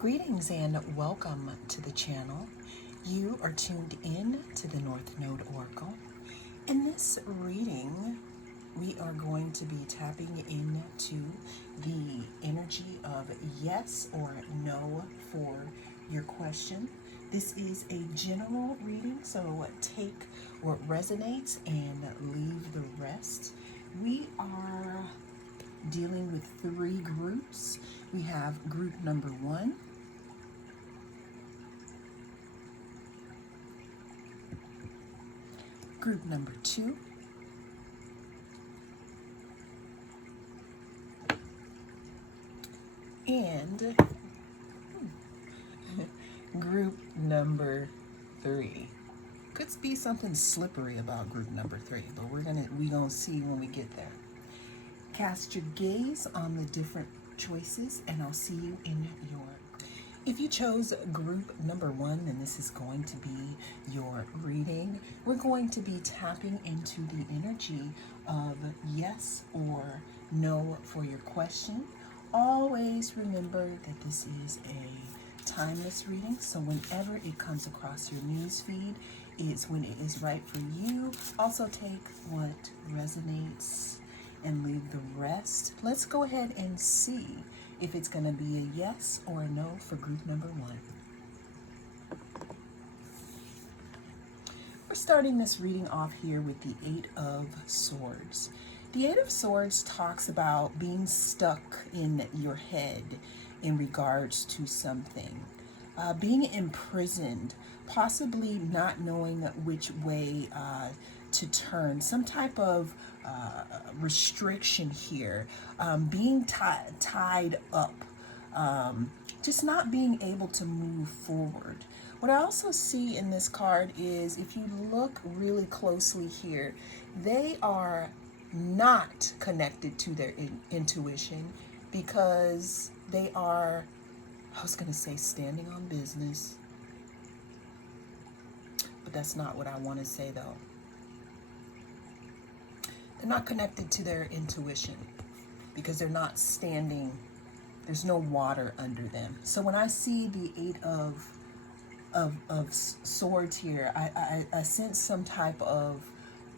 Greetings and welcome to the channel. You are tuned in to the North Node Oracle. In this reading, we are going to be tapping into the energy of yes or no for your question. This is a general reading, so take what resonates and leave the rest. We are dealing with three groups. We have group number 1, group number 2, and group number 3. Could be something slippery about group number 3, but we're gonna see when we get there. Cast your gaze on the different choices, and I'll see you in your. If you chose group number 1, then this is going to be your reading. We're going to be tapping into the energy of yes or no for your question. Always remember that this is a timeless reading, so whenever it comes across your news feed, it's when it is right for you. Also take what resonates and leave the rest. Let's go ahead and see if it's going to be a yes or a no for group number 1. We're starting this reading off here with the 8 of Swords. The 8 of Swords talks about being stuck in your head in regards to something, being imprisoned, possibly not knowing which way to turn, some type of restriction here, being tied up, just not being able to move forward. What I also see in this card is, if you look really closely here, they are not connected to their intuition, because they are, I was going to say standing on business, but that's not what I want to say though. They're not connected to their intuition because they're not standing, there's no water under them. So when I see the 8 of Swords here, I sense some type of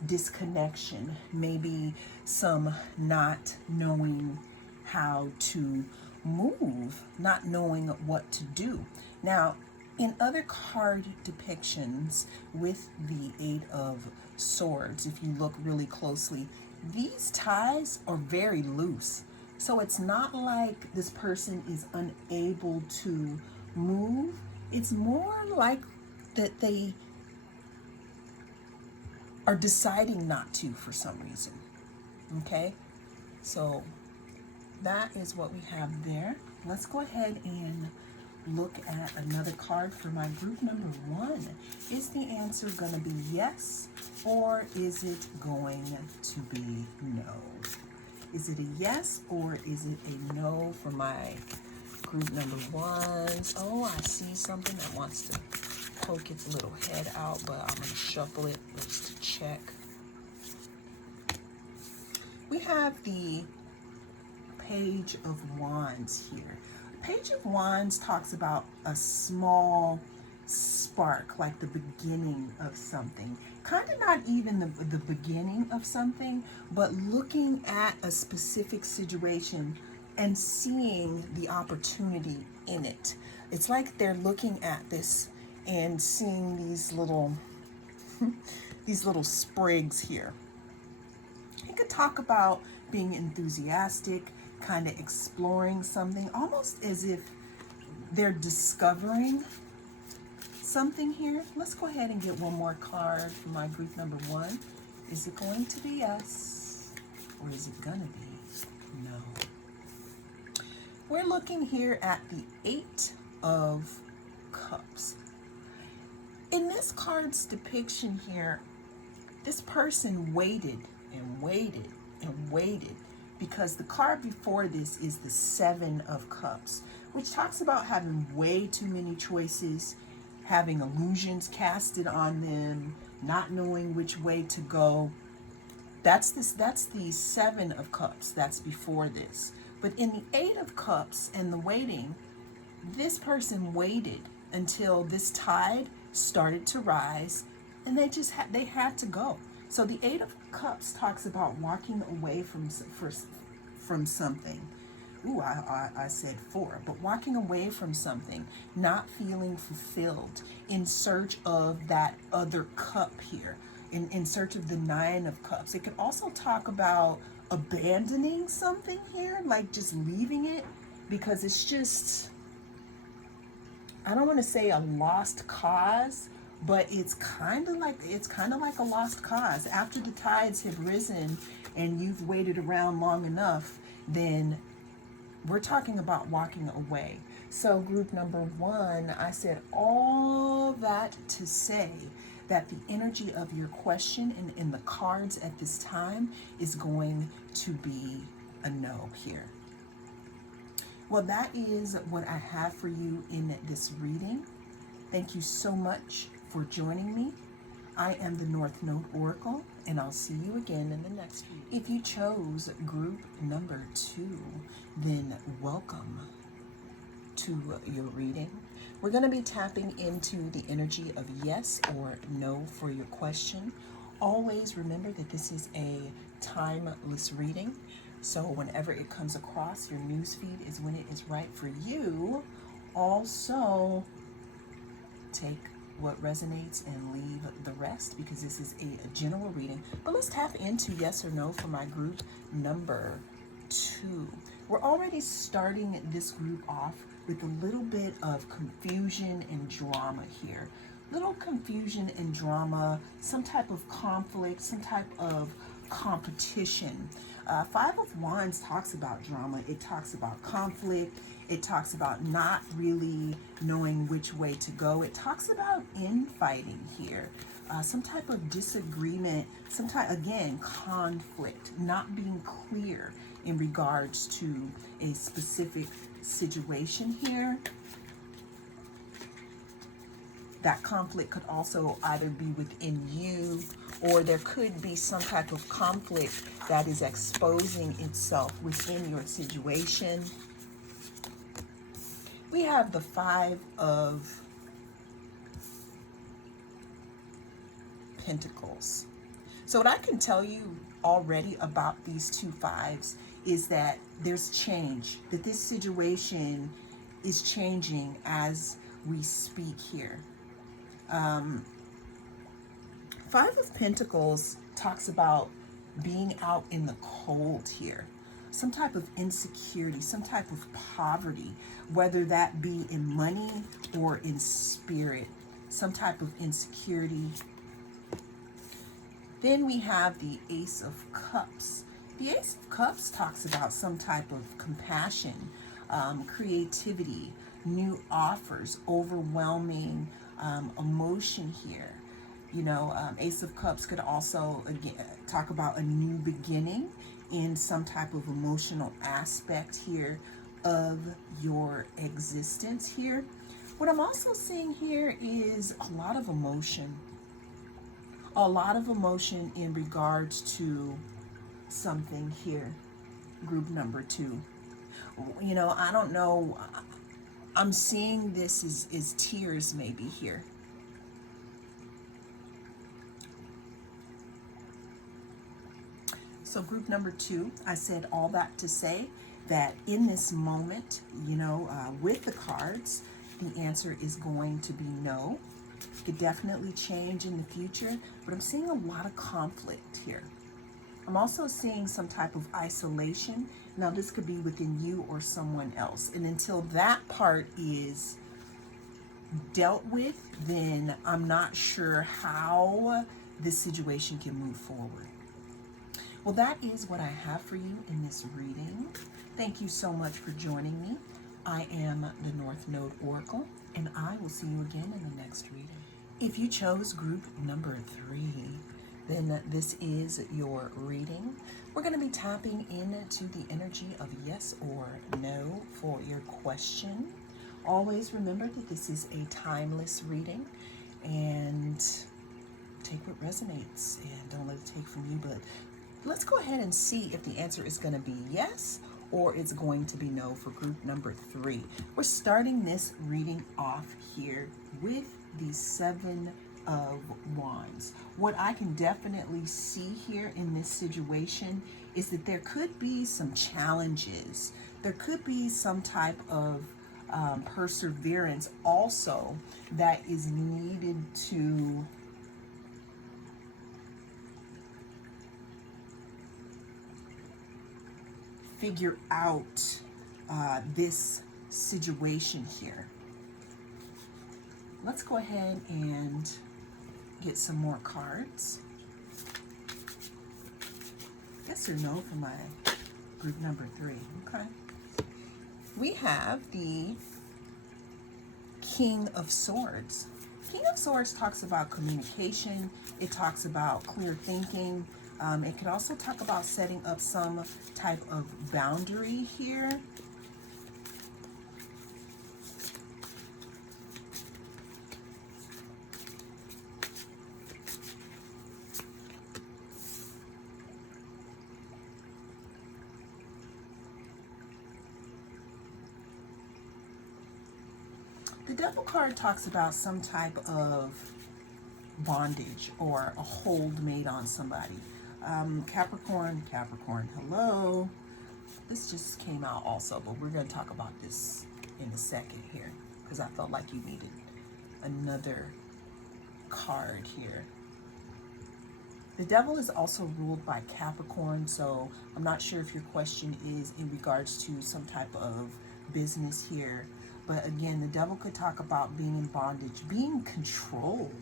disconnection, maybe some not knowing how to move, not knowing what to do. Now, in other card depictions with the 8 of Swords, if you look really closely, these ties are very loose. So it's not like this person is unable to move. It's more like that they are deciding not to for some reason. Okay? So that is what we have there. Let's go ahead and look at another card for my group number 1. Is the answer going to be yes, or is it going to be no? Is it a yes or is it a no for my group number 1s? Oh, I see something that wants to poke its little head out, but I'm going to shuffle it just to check. We have the Page of Wands here. Page of Wands talks about a small spark, like the beginning of something. Kind of not even the beginning of something, but looking at a specific situation and seeing the opportunity in it. It's like they're looking at this and seeing these little these little sprigs here. You could talk about being enthusiastic, kind of exploring something, almost as if they're discovering something here. Let's go ahead and get one more card for my group number 1. Is it going to be yes, or is it going to be no? We're looking here at the 8 of Cups. In this card's depiction here, this person waited and waited and waited, because the card before this is the 7 of Cups, which talks about having way too many choices, having illusions casted on them, not knowing which way to go. That's the 7 of Cups. That's before this. But in the 8 of Cups and the waiting, this person waited until this tide started to rise, and they had to go. So the Eight of Cups talks about walking away from something. Ooh, I said four, but walking away from something, not feeling fulfilled, in search of that other cup here, in search of the Nine of Cups. It could also talk about abandoning something here, like just leaving it, because it's just, I don't want to say a lost cause, but it's kind of like a lost cause. After the tides have risen and you've waited around long enough, then we're talking about walking away. So group number one, I said all that to say that the energy of your question in the cards at this time is going to be a no here. Well, that is what I have for you in this reading. Thank you so much for joining me. I am the North Node Oracle, and I'll see you again in the next reading. If you chose group number 2, then welcome to your reading. We're going to be tapping into the energy of yes or no for your question. Always remember that this is a timeless reading. So whenever it comes across your newsfeed is when it is right for you. Also, take what resonates and leave the rest, because this is a general reading. But let's tap into yes or no for my group number 2. We're already starting this group off with a little bit of confusion and drama here. Little confusion and drama, some type of conflict, some type of competition. Five of Wands talks about drama. It talks about conflict. It talks about not really knowing which way to go. It talks about infighting here. Some type of disagreement, again, conflict, not being clear in regards to a specific situation here. That conflict could also either be within you, or there could be some type of conflict that is exposing itself within your situation. We have the Five of Pentacles. So what I can tell you already about these two fives is that there's change, that this situation is changing as we speak here. Five of Pentacles talks about being out in the cold here. Some type of insecurity, some type of poverty, whether that be in money or in spirit, some type of insecurity. Then we have the Ace of Cups. The Ace of Cups talks about some type of compassion, creativity, new offers, overwhelming emotion here. You know, Ace of Cups could also, again, talk about a new beginning in some type of emotional aspect here of your existence here. What I'm also seeing here is a lot of emotion. A lot of emotion in regards to something here, group number 2. You know, I don't know. I'm seeing this is tears maybe here. So group number 2, I said all that to say that in this moment, you know, with the cards, the answer is going to be no. It could definitely change in the future, but I'm seeing a lot of conflict here. I'm also seeing some type of isolation. Now, this could be within you or someone else. And until that part is dealt with, then I'm not sure how this situation can move forward. Well, that is what I have for you in this reading. Thank you so much for joining me. I am the North Node Oracle, and I will see you again in the next reading. If you chose group number 3, then this is your reading. We're going to be tapping into the energy of yes or no for your question. Always remember that this is a timeless reading, and take what resonates and don't let it take from you. But let's go ahead and see if the answer is going to be yes or it's going to be no for group number 3. We're starting this reading off here with the 7 of Wands. What I can definitely see here in this situation is that there could be some challenges. There could be some type of perseverance also that is needed to figure out this situation here. Let's go ahead and get some more cards. Yes or no for my group number 3. Okay. We have the King of Swords. King of Swords talks about communication. It talks about clear thinking. It could also talk about setting up some type of boundary here. The Devil card talks about some type of bondage or a hold made on somebody. Capricorn, hello. This just came out also, but we're going to talk about this in a second here because I felt like you needed another card here. The Devil is also ruled by Capricorn, so I'm not sure if your question is in regards to some type of business here. But again, the Devil could talk about being in bondage, being controlled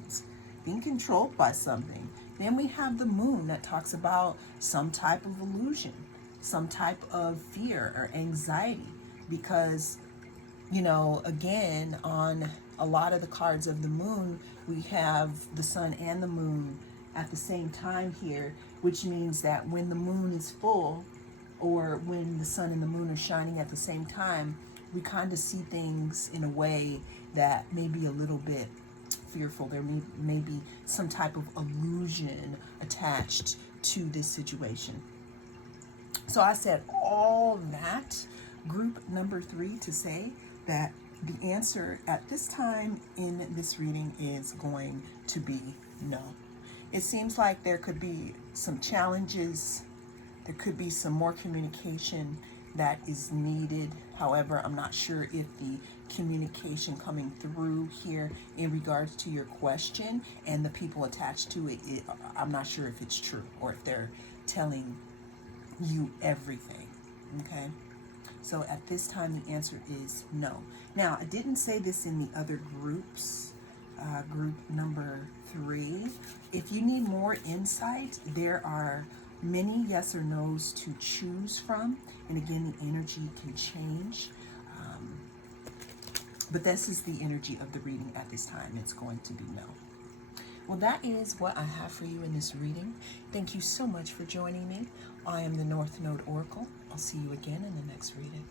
by something. Then we have the Moon that talks about some type of illusion, some type of fear or anxiety. Because, you know, again, on a lot of the cards of the Moon, we have the Sun and the Moon at the same time here, which means that when the Moon is full or when the Sun and the Moon are shining at the same time, we kind of see things in a way that may be a little bit fearful. There may be some type of illusion attached to this situation. So I said all that, group number 3, to say that the answer at this time in this reading is going to be no. It seems like there could be some challenges. There could be some more communication that is needed. However, I'm not sure if the communication coming through here in regards to your question and the people attached to it, I'm not sure if it's true or if they're telling you everything. Okay, so at this time the answer is no. Now, I didn't say this in the other groups, group number 3. If you need more insight, there are many yes or no's to choose from, and again, the energy can change, but this is the energy of the reading at this time. It's going to be no. Well, that is what I have for you in this reading. Thank you so much for joining me. I am the North Node Oracle. I'll see you again in the next reading.